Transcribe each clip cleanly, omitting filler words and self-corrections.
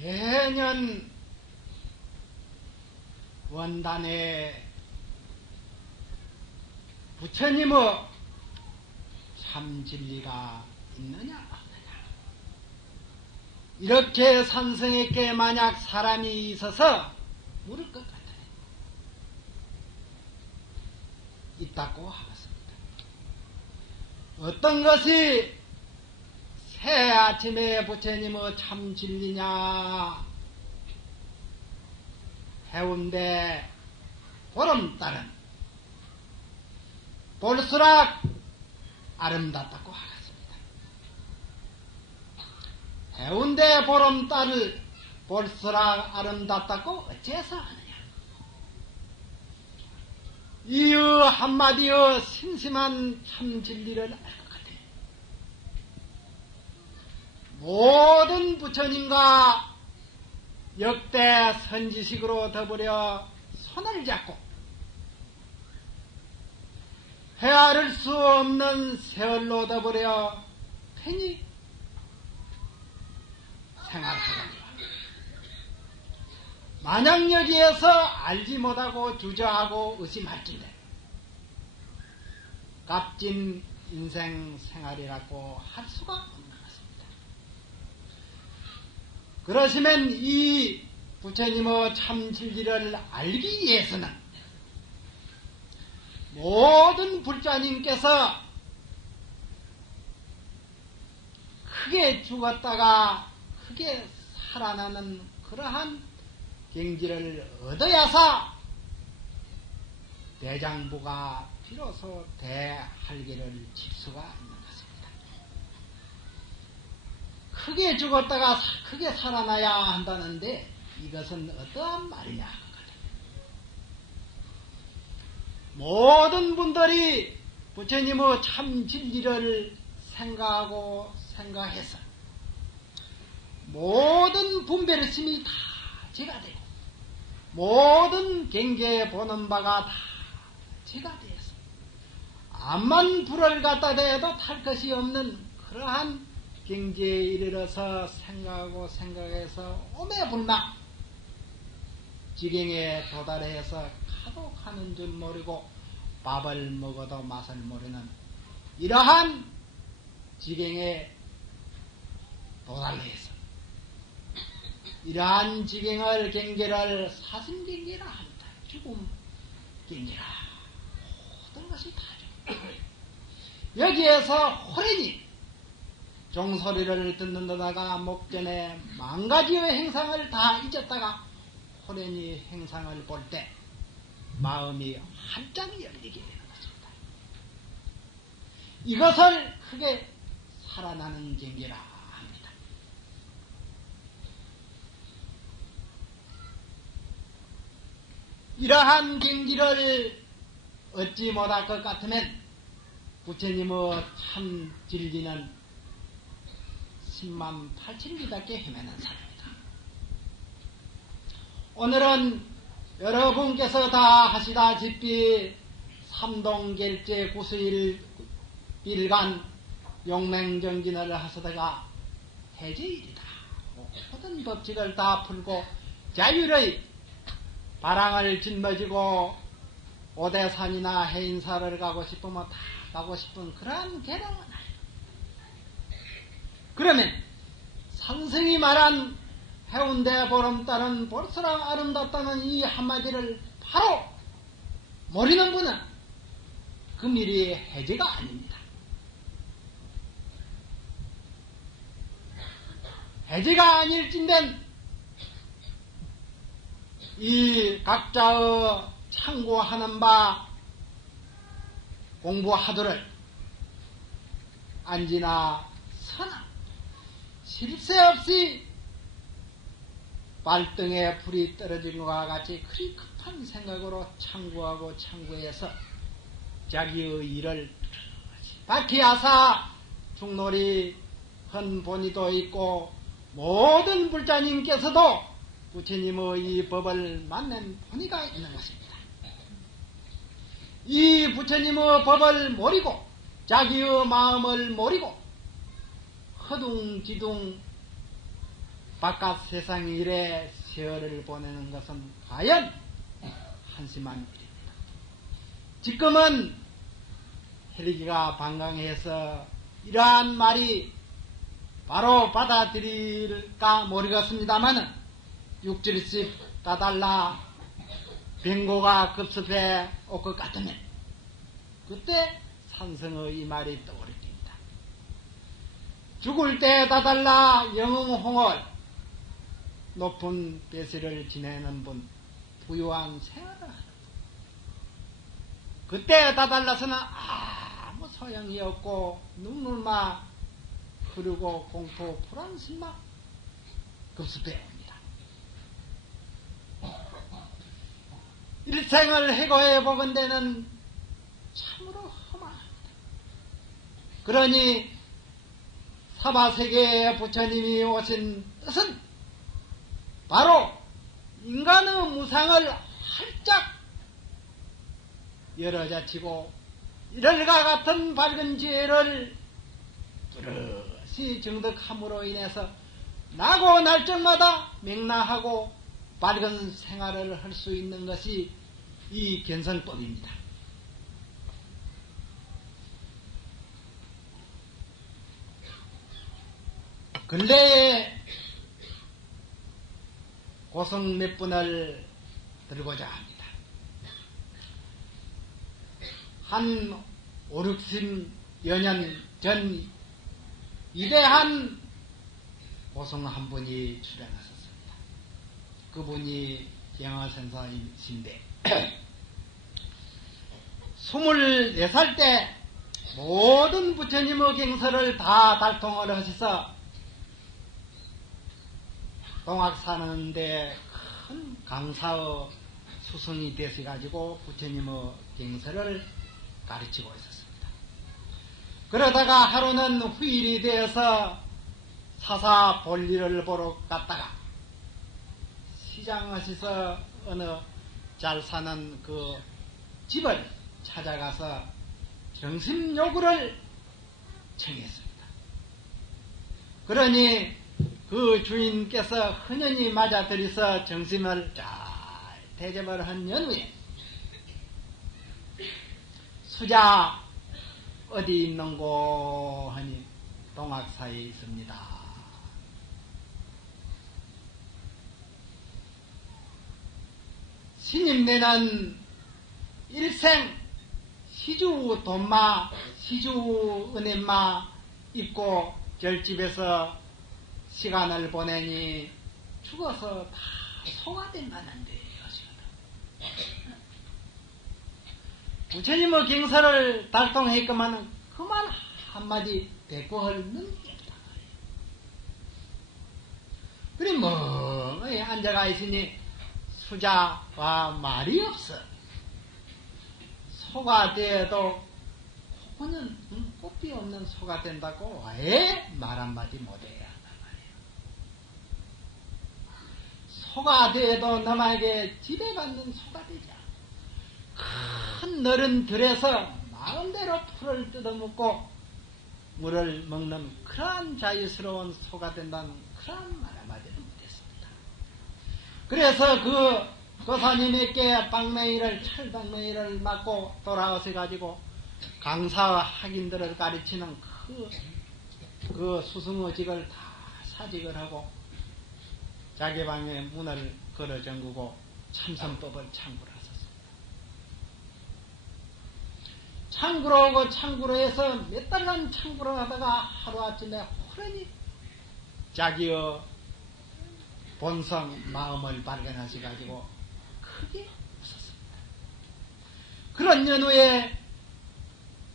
개년 원단에 부처님의 참 진리가 있느냐 없느냐, 이렇게 산성에게 만약 사람이 있어서 물을 것 같아요. 있다고 하겠습니다. 어떤 것이 새 아침에 부처님의 참 진리냐? 해운대 보름달은 볼수록 아름답다고 하겠습니다. 해운대 보름달을 볼수록 아름답다고 어째서 하느냐? 이 한마디의 심심한 참 진리를 알 것 같아요. 모든 부처님과 역대 선지식으로 더불어 손을 잡고 헤아릴 수 없는 세월로 더불어 편히 생활하거든요. 만약 여기에서 알지 못하고 주저하고 의심할진대 값진 인생 생활이라고 할 수가 없는 것입니다. 그러시면 이 부처님의 참 진리를 알기 위해서는 모든 불자님께서 크게 죽었다가 크게 살아나는 그러한 경지를 얻어야사 대장부가 비로소 대할기를 칠 수가 있는 것입니다. 크게 죽었다가 크게 살아나야 한다는데 이것은 어떠한 말이냐? 모든 분들이 부처님의 참 진리를 생각하고 생각해서 모든 분별심이 다 제가 되고 모든 경계에 보는 바가 다 제가 되어서 암만 불을 갖다 대도 탈 것이 없는 그러한 경지에 이르러서 생각하고 생각해서 오매불망 지경에 도달해서 가도 가는 줄 모르고 밥을 먹어도 맛을 모르는 이러한 지경에 도달해서 이러한 지경을 경계를 사심경계라 합니다. 죽음 경계라. 모든 것이 다죠. 여기에서 호련히 종소리를 듣는 데다가 목전에 만가지의 행상을 다 잊었다가 호련히 행상을 볼 때 마음이 한짝 열리게 되는 것입니다. 이것을 크게 살아나는 경계라 합니다. 이러한 경지를 얻지 못할 것 같으면 부처님의 참 진리는 10만 8천리밖에 헤매는 사람이다. 오늘은 여러분께서 다 하시다시피 삼동결제 구수일간 용맹정진을 하시다가 해제일이다. 모든 법칙을 다 풀고 자율의 바람을 짊어지고 오대산이나 해인사를 가고 싶으면 다 가고 싶은 그러한 계량은 아니다. 그러면 선생이 말한 해운대 보름달은 볼수록 아름답다는 이 한마디를 바로 모르는 분은 그 미리 해제가 아닙니다. 해제가 아닐진된 이 각자의 참고하는 바 공부하도를 안지나 서나 쉴 새 없이 발등에 불이 떨어진 것과 같이 그리 급한 생각으로 참고해서 자기의 일을 박히하사 중놀이 한 본의도 있고 모든 불자님께서도 부처님의 이 법을 만난 본의가 있는 것입니다. 이 부처님의 법을 모르고 자기의 마음을 모르고 허둥지둥 바깥 세상 일에 세월을 보내는 것은 과연 한심한 일입니다. 지금은 헬기가 방광해서 이러한 말이 바로 받아들일까 모르겠습니다만 육질씩 따달라 병고가 급습해 올 것 같으면 그때 산성의 이 말이 떠오를 겁니다. 죽을 때 따달라 영웅홍월 높은 배세를 지내는 분 부유한 생활을 하는 분 그때 따달라서는 아무 소용이 없고 눈물만 흐르고 공포 불안심만 급습해 옵니다. 일생을 해고해 보건대는 참으로 험합니다. 그러니 사바세계의 부처님이 오신 뜻은 바로 인간의 무상을 활짝 열어자치고 이럴과 같은 밝은 지혜를 뚜렷이 정득함으로 인해서 나고 날적마다 명랑하고 밝은 생활을 할 수 있는 것이 이 견성법입니다. 근래에 고성 몇 분을 들고자 합니다. 한 5, 60여 년 전 위대한 고성 한 분이 출연하셨습니다. 그분이 영어선사이신데 24살 때 모든 부처님의 경서를 다 달통을 하셔서 동학 사는데 큰 강사의 수승이 되셔가지고 부처님의 경서를 가르치고 있었습니다. 그러다가 하루는 후일이 되어서 사사 볼일을 보러 갔다가 시장하셔서 어느 잘 사는 그 집을 찾아가서 정신요구를 청했습니다. 그러니 그 주인께서 흔연히 맞아들여서 정심을 잘 대접을 한 연후에 수자 어디 있는고 하니 동학사에 있습니다. 신임내는 일생 시주 돈마 시주 은행마 입고 절집에서 시간을 보내니 죽어서 다 소화된 만한데 부처님의 경서를 달동했건만 그 말 한마디 대꾸할 능력이 없다 말이에요. 그래 멍하니 앉아가 있으니 수자와 말이 없어. 소가 되어도 코는 꽃비 없는 소가 된다고 왜 말 한마디 못해야 한단 말이에요. 소가 되어도 너에게 지배받는 소가 되지 않아. 큰 너른 들에서 마음대로 풀을 뜯어먹고 물을 먹는 그러한 자유스러운 소가 된다는 그러한 말 한마디를 못했습니다. 그래서 그 도사님에게 철방맹이를 맞고 돌아오셔가지고 강사 학인들을 가르치는 그 수승의직을 다 사직을 하고 자기 방에 문을 걸어 잠그고 참선법을 창구를 하셨습니다. 창구로 해서 몇 달간 창구를 하다가 하루아침에 호련히 자기의 본성 마음을 발견하셔가지고 크게 웃었습니다. 그런 연후에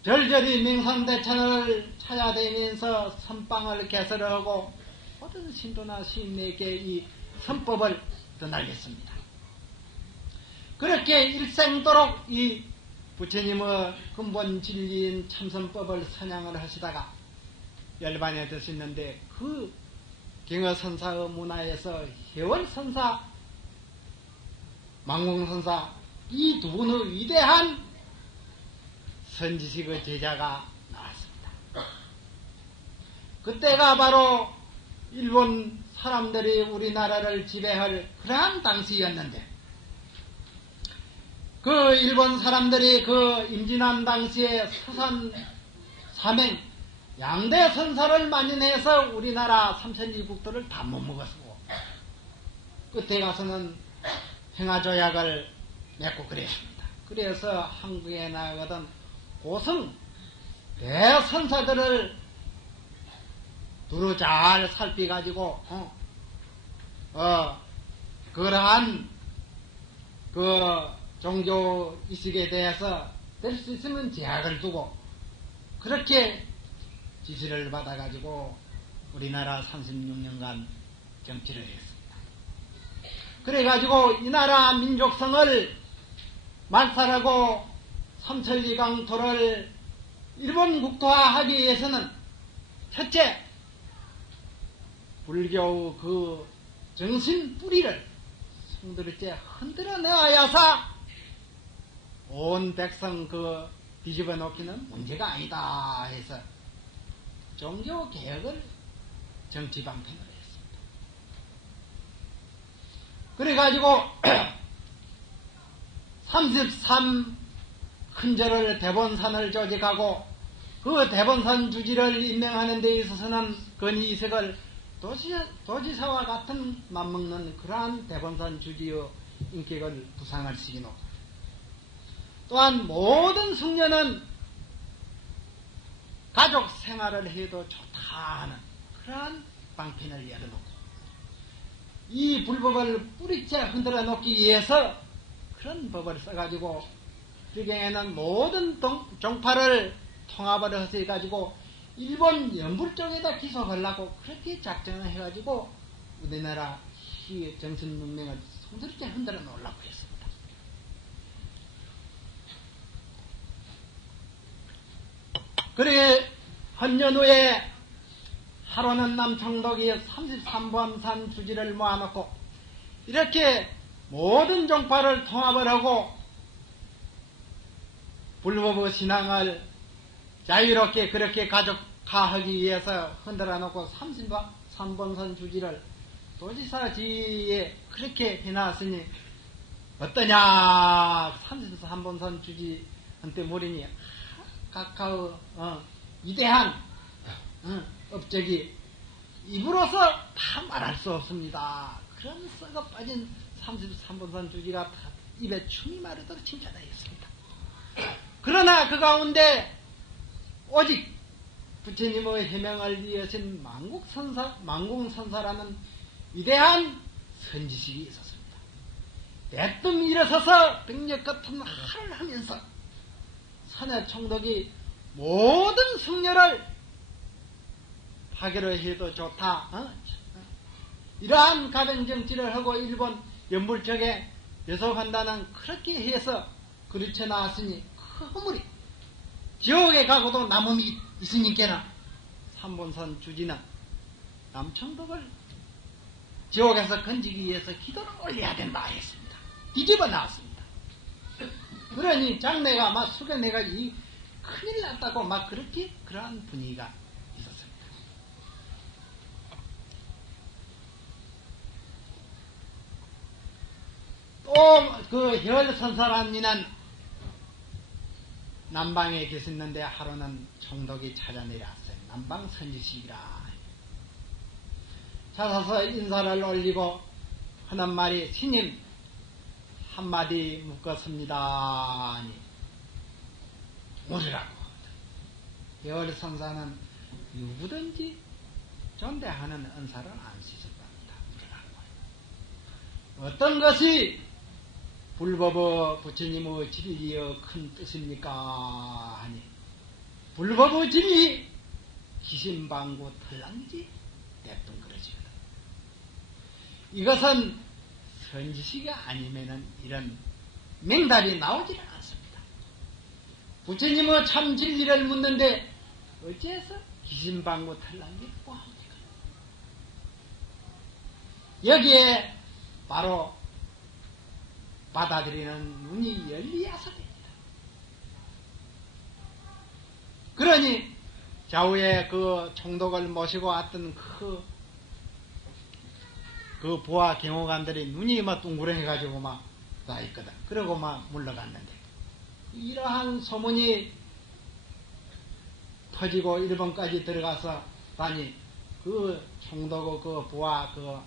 절절히 명상대천을 찾아다니면서 선방을 개설하고 모든 신도나 시인에게 이 선법을 전하겠습니다. 그렇게 일생도록 이 부처님의 근본 진리인 참선법을 선양을 하시다가 열반에 드셨는데 그 경어선사의 문화에서 혜월선사, 망공선사 이 두 분의 위대한 선지식의 제자가 나왔습니다. 그때가 바로 일본 사람들이 우리나라를 지배할 그러한 당시였는데, 그 일본 사람들이 그 임진환 당시에 서산 삼행 양대 선사를 만연해서 우리나라 삼천리국도를 다 못 먹었고, 끝에 가서는 평화조약을 맺고 그랬습니다. 그래서 한국에 나가던 고성 대선사들을 두루 잘 살펴가지고 그러한 그 종교 의식에 대해서 될 수 있으면 제약을 두고 그렇게 지시를 받아가지고 우리나라 36년간 정치를 했습니다. 그래가지고 이 나라 민족성을 말살하고 삼천리 강토를 일본 국토화하기 위해서는 첫째, 불교 그 정신 뿌리를 송두리째 흔들어 내어야사 온 백성 그 뒤집어 놓기는 문제가 아니다 해서 종교 개혁을 정치 방편으로 했습니다. 그래가지고 33 큰절을 대본산을 조직하고 그 대본산 주지를 임명하는 데 있어서는 건의이색을 도지사와 같은 맞먹는 그러한 대본산 주지의 인격을 부상을 시키놓고, 또한 모든 숙녀는 가족 생활을 해도 좋다 하는 그러한 방편을 열어놓고, 이 불법을 뿌리째 흔들어 놓기 위해서 그런 법을 써가지고 불경에는 모든 종파를 통합을 해가지고 일본 연불 쪽에다 기소하려고 그렇게 작정을 해가지고 우리나라 정신문명을 송두리째 흔들어 놓으려고 했습니다. 그래 헌년 후에 하루는 남청독이 33번 산 주지를 모아놓고 이렇게 모든 종파를 통합을 하고 불법의 신앙을 자유롭게 그렇게 가족화하기 위해서 흔들어 놓고 33번 선 주지를 도지사지에 그렇게 해놨으니 어떠냐. 33번 선 주지한테 물으니 가까운 위대한 업적이 입으로서 다 말할 수 없습니다. 그런 썩어 빠진 33번 선 주지가 다 입에 춤이 마르도록 칭찬하였습니다. 그러나 그 가운데 오직 부처님의 해명을 이어진 망궁선사라는 위대한 선지식이 있었습니다. 대뜸 일어서서 백력 같은 할을 하면서 선의 총독이 모든 승려를 파괴를 해도 좋다. 이러한 가변정치를 하고 일본 연불쪽에 여속한다는 그렇게 해서 그르쳐 나왔으니 그 허물이 지옥에 가고도 남음이 있으니까는 삼본선 주지는 남청독을 지옥에서 건지기 위해서 기도를 올려야 된다 했습니다. 뒤집어 나왔습니다. 그러니 장내가 막 숙여내가 이 큰일 났다고 막 그렇게 그러한 분위기가 있었습니다. 또 그 혈선사라는 이는 남방에 계셨는데 하루는 총독이 찾아내려왔어요. 남방 선지식이라. 찾아서 인사를 올리고 하는 말이 스님 한마디 묻겠습니다. 물으라고. 혈선사는 누구든지 존대하는 은사를 안 쓰셨답니다. 물으라고. 어떤 것이 불법의 부처님의 진리의 큰 뜻입니까? 하니 불법의 진리 기신방구 털랑지 대뜸 그러지거든. 이것은 선지식이 아니면은 이런 맹답이 나오지는 않습니다. 부처님의 참 진리를 묻는데 어째서 기신방구 털랑지 뭐합니까? 여기에 바로 받아들이는 눈이 열리어서 됩니다. 그러니 좌우에 그 총독을 모시고 왔던 그 그 부하 경호관들이 눈이 막 둥그렁해가지고 막 나 있거든. 그러고 막 물러갔는데 이러한 소문이 퍼지고 일본까지 들어가서 아니 그 총도고 그 부하 그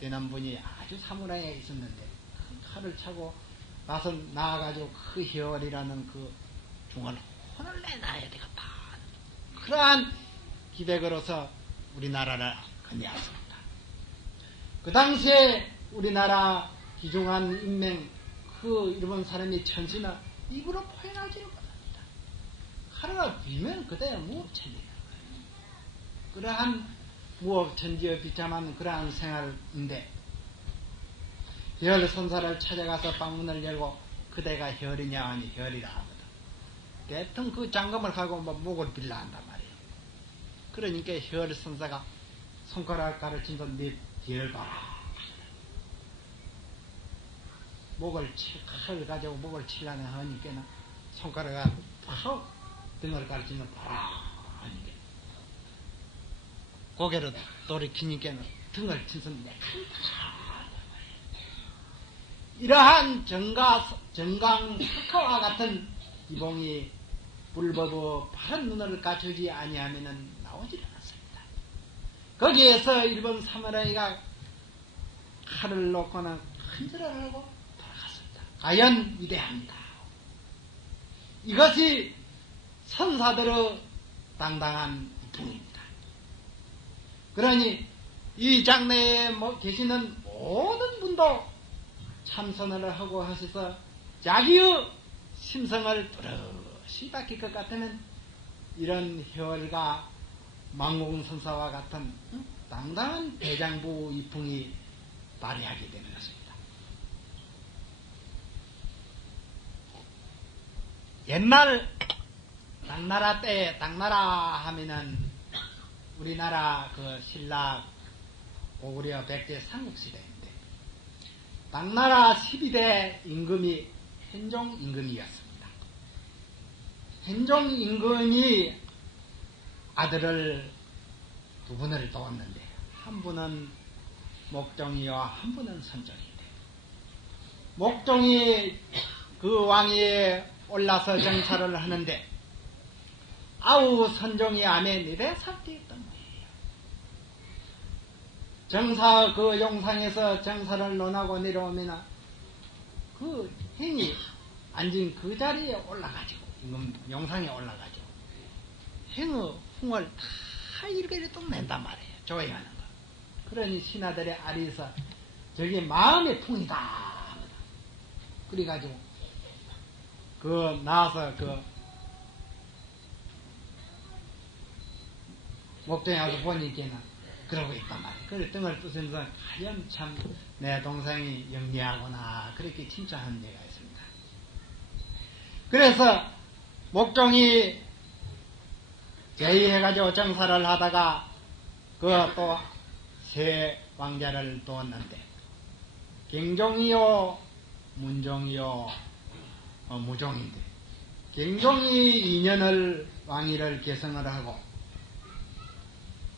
되는 분이 아주 사무라이에 있었는데 큰 칼을 차고 나서 나와가지고 그 혈이라는 그 중을 혼을 내놔야 되겠다. 그러한 기백으로서 우리나라를 건의했습니다. 그 당시에 우리나라 기중한 인명 그 일본 사람이 천신은 입으로 표현하지를 못합니다. 하루가 비면 그대로 무업천지라는 거예요. 그러한 무업천지에 비참한 그러한 생활인데 혈 선사를 찾아가서 방문을 열고 그대가 혈이냐 하니 혈이라 하거든. 대통 그 장검을 하고 목을 빌라 한단 말이에요. 그러니까 혈 선사가 손가락 가르치면서 네 뒤를 봐라. 목을 칼을 가지고 목을 치려는 하니까는 손가락을 팍 등을 가르치면 봐라 하니까 고개를 돌이키니까는 등을 치면서 내간다. 이러한 정강 석화와 같은 이봉이 불법의 바른 눈을 갖추지 아니하면은 나오지 않았습니다. 거기에서 일본 사무라이가 칼을 놓고는 큰절을 하고 돌아갔습니다. 과연 위대합니다. 이것이 선사들의 당당한 이통입니다. 그러니 이 장내에 계시는 모든 분도 참선을 하고 하셔서 자기의 심성을 뚜렷이 바뀔 것 같으면 이런 혈과 망공선사와 같은 당당한 대장부 이풍이 발휘하게 되는 것입니다. 옛날 당나라 때 당나라 하면은 우리나라 그 신라 고구려 백제 삼국시대인데 당나라 12대 임금이 현종 임금이었습니다. 현종 임금이 아들을 두 분을 두었는데 한 분은 목종이와 한 분은 선종인데 목종이 그 왕위에 올라서 정사를 하는데 아우 선종이 암에 4살 때였던 거예요. 정사 그 용상에서 정사를 논하고 내려오면 그 행이 앉은 그 자리에 올라가지고 용상에 올라가지고 행의 풍을 다 이렇게 또 낸단 말이에요. 조회하는 거. 그러니 신하들의 아리에서 저게 마음의 풍이다. 그래가지고 그 나와서 그 목장에 가서 보니까는 그러고 있단 말이에요. 그래 등을 부수면서 하얀 참 내 동생이 영리하구나 그렇게 칭찬하는 데가 있습니다. 그래서 목종이 제의해가지고 정사를 하다가 그 또 세 왕자를 두었는데 경종이요 문종이요 무종인데 경종이 2년을 왕위를 계승을 하고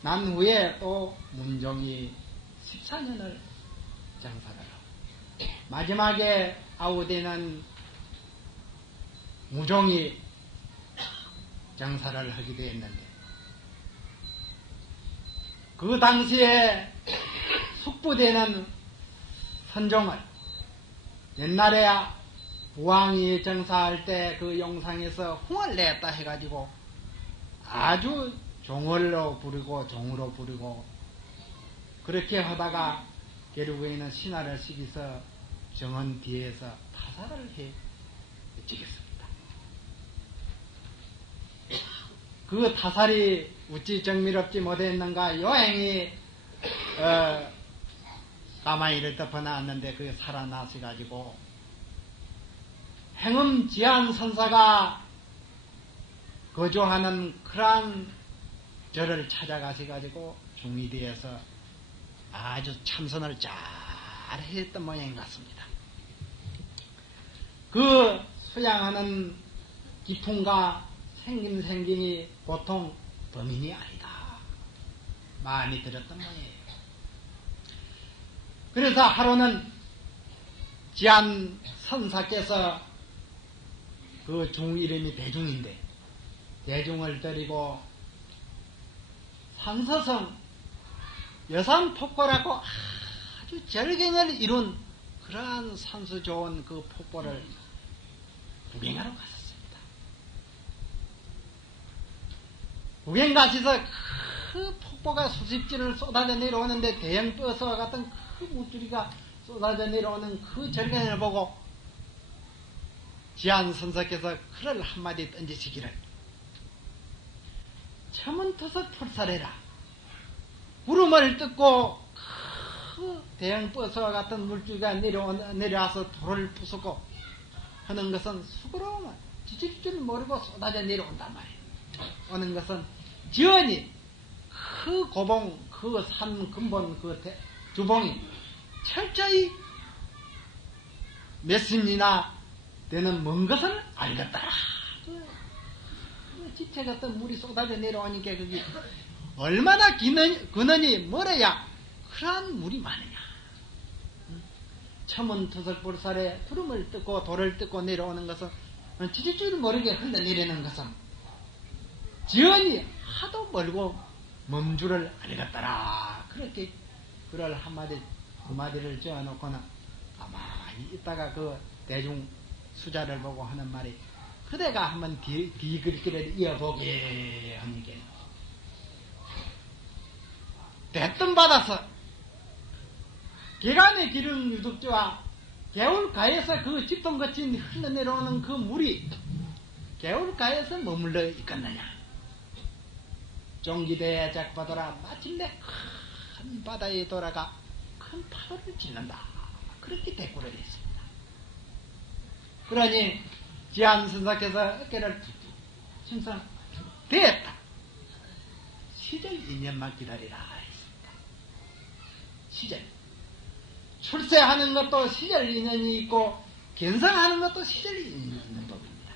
난 후에 또 문종이 14년을 정사를 하고 마지막에 아우되는 무종이 정사를 하게 되었는데 그 당시에 숙부되는 선종을 옛날에 부왕이 정사할 때 그 영상에서 흥을 냈다 해가지고 아주 종을로 부르고 종으로 부르고 그렇게 하다가 결국에는 신하를 시켜서 정원 뒤에서 타살을 해 찍었습니다. 그 타살이 어찌 정밀없지 못했는가 여행이 가만히 이를 덮어놨는데 그게 살아나셔가지고 행음 지한 선사가 거주하는 그러한 절을 찾아가셔가지고 중위대에서 아주 참선을 잘 했던 모양인 것 같습니다. 그 수양하는 기품과 생김이 보통 범인이 아니다. 마음이 들었던 모양이에요. 그래서 하루는 지안 선사께서 그 중 이름이 대중인데 대중을 데리고 산서성 여산폭포라고 아주 절경을 이룬 그러한 산수 좋은 그 폭포를 구경하러 갔었습니다. 구경 가셔서 그 폭포가 수십지를 쏟아져 내려오는데 대형 버스와 같은 그 물줄기가 쏟아져 내려오는 그 절경을 보고 지안 선사께서 글을 한마디 던지시기를 첨은터서 풀사래라. 구름을 뜯고 그 대형 버스와 같은 물줄기가 내려와서 돌을 부수고 하는 것은 수고로우면 지칠 줄 모르고 쏟아져 내려온단 말이에요. 오는 것은 지연이 그 고봉, 그 산 근본 그 주봉이 철저히 몇 씀이나 되는 먼 것을 알겠더라. 지체 같은 물이 쏟아져 내려오니까 그게 얼마나 근원이 멀어야 그러한 물이 많으냐. 첨은투석불살에 구름을 뜯고 돌을 뜯고 내려오는 것은 지칠 줄 모르게 흘러내리는 것은 지연이 하도 멀고 먼 줄을 알겠더라. 그렇게 그걸 한마디 두 마디를 지어놓고는 가만히 있다가 그 대중 수자를 보고 하는 말이 그대가 한번 뒤글길을 이어보게 하니까 대뜸 받아서 개간의 기름 유독주와 개울가에서 그 짙은거친 흘러내려오는 그 물이 개울가에서 머물러 있겠느냐. 종기대에 작바다라 마침내 큰 바다에 돌아가 큰 파도를 짓는다. 그렇게 대꾸를 했습니다. 그러니 지안 선사께서 어깨를 칭찬 됐다. 시절 2년만 기다리라 했습니다. 시절. 출세하는 것도 시절 2년이 있고 견성하는 것도 시절 2년이 있는 법입니다.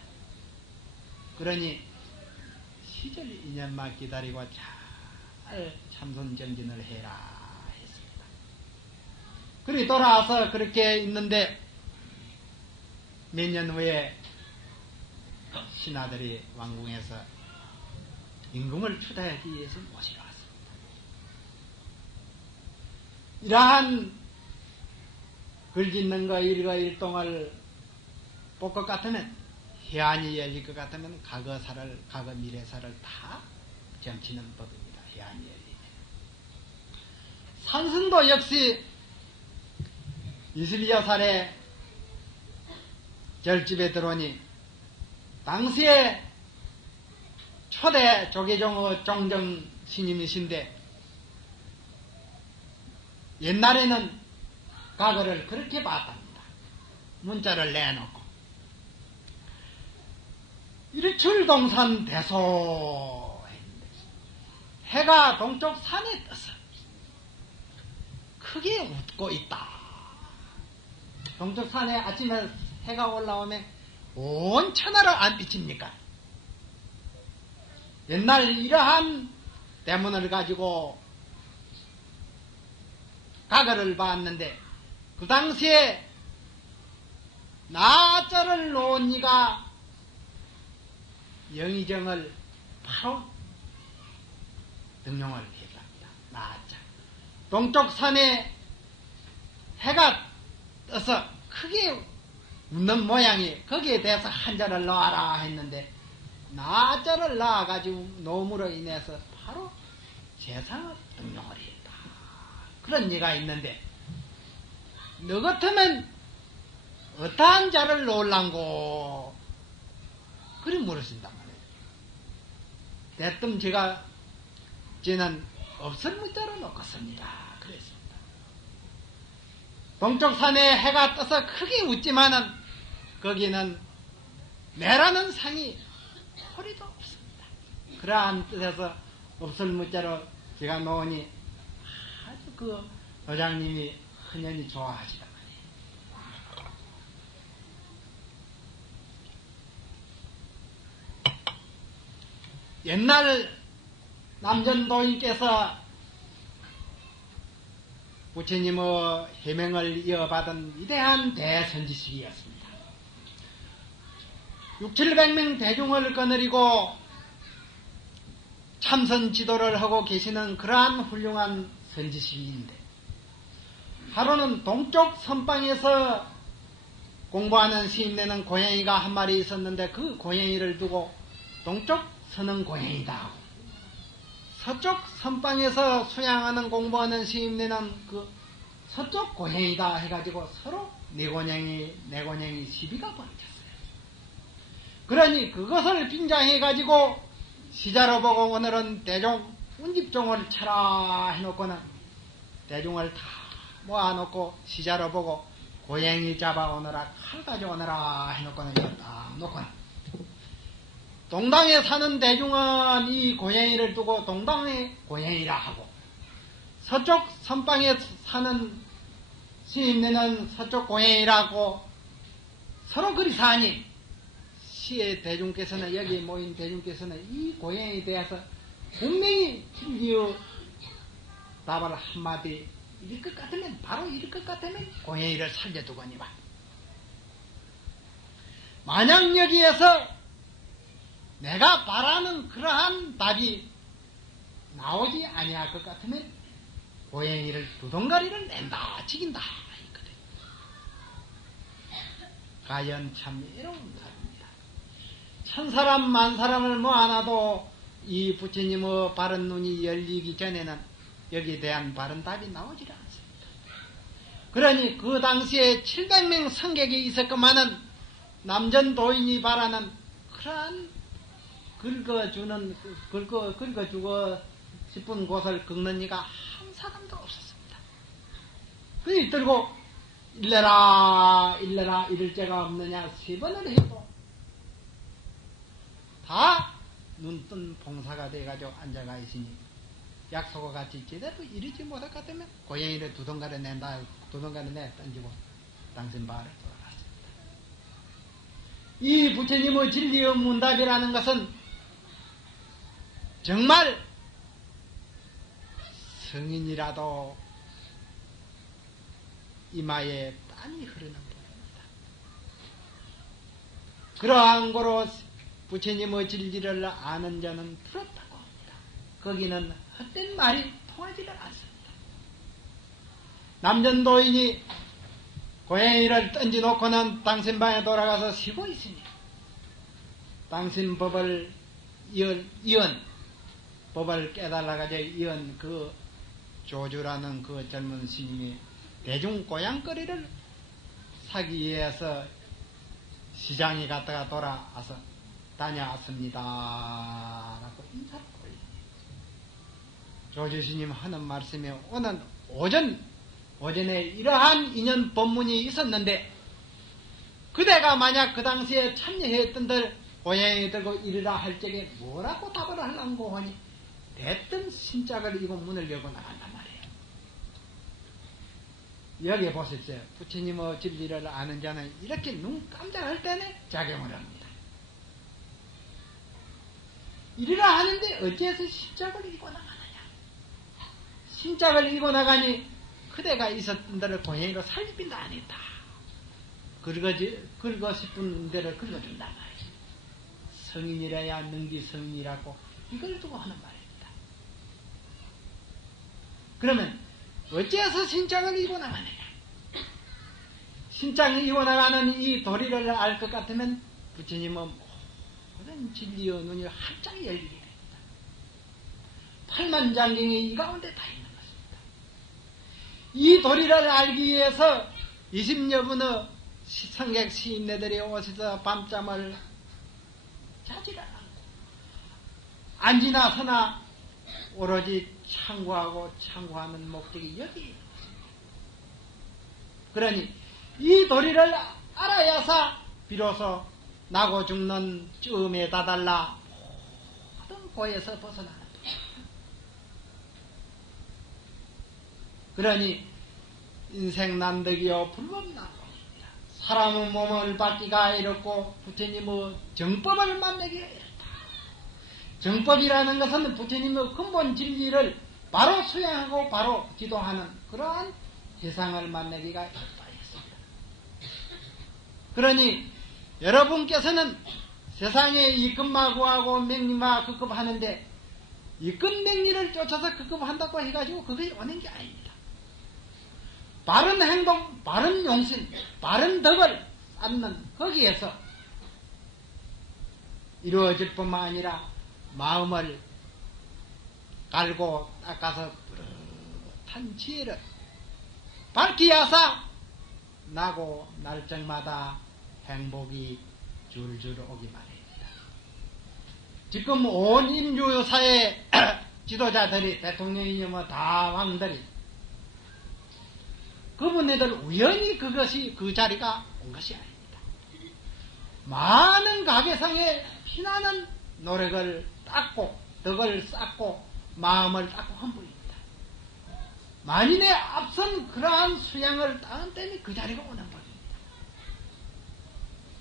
그러니 시절 2년만 기다리고 잘 참선정진을 해라 했습니다. 그리고 돌아와서 그렇게 있는데 몇 년 후에 신하들이 왕궁에서 임금을 추대하기 위해서 모시러 왔습니다. 이러한 글 짓는 거 일거일동을 볼 것 같으면 해안이 열릴 것 같으면 과거 미래사를 다 점치는 법입니다. 해안이 열리면 산승도 역시 22살에 절집에 들어오니 당시에 초대 조계종의 종정 스님이신데 옛날에는 과거를 그렇게 봤답니다. 문자를 내놓고 일출동산 대소 했는데 해가 동쪽 산에 떠서 크게 웃고 있다. 동쪽 산에 아침에 해가 올라오면 온 천하를 안 비칩니까? 옛날 이러한 대문을 가지고 과거를 봤는데 그 당시에 나자를 놓은 이가 영의정을 바로 등용을 했답니다. 나자. 동쪽 산에 해가 떠서 크게 웃는 모양이 거기에 대해서 한자를 넣어라 했는데 나자를 넣어가지고 노무로 인해서 바로 세상을 등용을 했다. 그런 예가 있는데 너 같으면 어떠한 자를 놓을란고 그리 물으신단 말이에요. 대뜸 저는 없을 문자로 놓겠습니다. 그랬습니다. 동쪽 산에 해가 떠서 크게 웃지만은 거기는 매라는 상이 소리도 없습니다. 그러한 뜻에서 없을 문자로 제가 놓으니 아주 그 도장님이 흔연히 좋아하시단 말이에요. 옛날 남전도인께서 부처님의 해명을 이어받은 위대한 대선지식이었습니다. 600~700명 대중을 거느리고 참선 지도를 하고 계시는 그러한 훌륭한 선지식인데, 하루는 동쪽 선방에서 공부하는 스님네는 고양이가 한 마리 있었는데, 그 고양이를 두고 동쪽 서는 고양이다 하고, 서쪽 선방에서 수양하는 공부하는 스님네는 그 서쪽 고양이다 해가지고 서로 내 고양이 시비가 벌어졌어요. 그러니 그것을 빈장해가지고 시자로 보고 오늘은 대종 운집종을 쳐라 해놓고는 대중을 다 모아놓고 시자로 보고 고양이 잡아오너라, 칼 가져오너라 해놓고는 이거 딱 놓고는 동당에 사는 대중은 이 고양이를 두고 동당의 고양이라 하고, 서쪽 선방에 사는 스님네는 서쪽 고양이라고 서로 그리 사니, 시의 대중께서는, 여기 모인 대중께서는 이 고양이에 대해서 분명히 진리의 답을 한마디 이럴 것 같으면, 바로 이럴 것 같으면 고양이를 살려두거니와, 만약 여기에서 내가 바라는 그러한 답이 나오지 아니할 것 같으면 고양이를 두동가리를 낸다, 죽인다 했거든. 가연 참 이로운 사람입니다. 천사람 만사람을 모아놔도 이 부처님의 바른 눈이 열리기 전에는 여기에 대한 바른 답이 나오지 않습니다. 그러니 그 당시에 700명 성객이 있었건만은 남전 도인이 바라는 그러한 긁어주고 싶은 곳을 긁는 이가 한 사람도 없었습니다. 그니 들고 일러라 이럴 자가 없느냐 3번을 해도 다 눈뜬 봉사가 돼가지고 앉아가 있으니, 약속과 같이 제대로 이르지 못할 것 같으면 고양이를 두동가리 내 던지고 당신 바를 돌아갔습니다. 이 부처님의 진리의 문답이라는 것은 정말 성인이라도 이마에 땀이 흐르는 법입니다. 그러한 거로 부처님의 진리를 아는 자는 부럽다고 합니다. 거기는 헛된 말이 통하지를 않습니다. 남전도인이 고양이를 던져놓고는 당신 방에 돌아가서 쉬고 있으니, 당신 법을 법을 깨달아가지고 이은 그 조주라는 그 젊은 스님이 대중 고향거리를 사기 위해서 시장에 갔다가 돌아와서 다녀왔습니다 라고 인사를 올리니, 조주 스님 하는 말씀이 오늘 오전에 이러한 인연 법문이 있었는데, 그대가 만약 그 당시에 참여했던들 고양이 들고 이르라 할 적에 뭐라고 답을 하려고 하니, 대뜸 신짝을 이고 문을 열고 나간단 말이에요. 여기 보십시오. 부처님의 진리를 아는 자는 이렇게 눈 깜짝할 때는 작용을 합니다. 이르라 하는데 어째서 신짝을 이고 나가느냐. 신짝을 이고 나가니 그대가 있었던 데를 고양이로 살림빈다 아니다. 긁어 싶은 데를 긁어준단 말이에요. 성인이라야 능기 성인이라고 이걸 두고 하는 말입니다. 그러면 어째서 신장을 이고 나가느냐. 신장을 이고 나가는 이 도리를 알 것 같으면 부처님은 모든 진리의 눈이 활짝 열리게 됩니다. 팔만장경이 이 가운데 다 있는 것입니다. 이 도리를 알기 위해서 20여 분의 성객 시인네들이 오셔서 밤잠을 자질 않고 앉으나 서나 오로지 창구하는 목적이 여기 있는 것입니다. 그러니 이 도리를 알아야사 비로소 나고 죽는 쯤에 다달라 모든 고에서 벗어나는 것입니다. 그러니 인생 난득이요 불법난공입니다. 사람의 몸을 받기가 이렇고 부처님의 정법을 만나기가 이렇다. 정법이라는 것은 부처님의 근본 진리를 바로 수행하고 바로 지도하는 그러한 세상을 만나기가 역사였습니다. 그러니 여러분께서는 세상에 이끝마구하고 맹리마 급급하는데 이끝 맹리를 쫓아서 급급한다고 해가지고 그것이 오는 게 아닙니다. 바른 행동, 바른 용신, 바른 덕을 쌓는 거기에서 이루어질 뿐만 아니라 마음을 갈고 닦아서 뿌듯한 지혜를 밝히 하사 나고 날짜마다 행복이 줄줄 오기 마련입니다. 지금 온 인류사의 지도자들이 대통령이며 뭐 다 왕들이 그분들 우연히 그것이 그 자리가 온 것이 아닙니다. 많은 가계상에 피나는 노력을 닦고 덕을 쌓고 마음을 닦고 한 분입니다. 만인의 앞선 그러한 수양을 따은 때문에 그 자리가 오는 것입니다.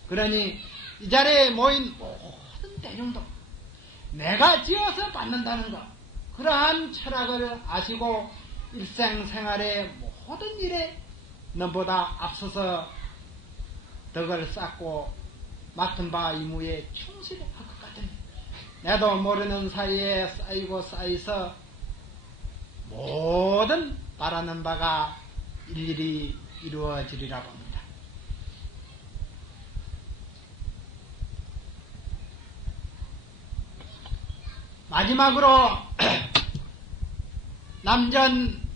그러니 이 자리에 모인 모든 대중도 내가 지어서 받는다는 것, 그러한 철학을 아시고 일생생활의 모든 일에 넘보다 앞서서 덕을 쌓고 맡은 바 임무에 충실할 것 같으니 나도 모르는 사이에 쌓이고 쌓여서 모든 바라는 바가 일일이 이루어지리라고 합니다. 마지막으로 남전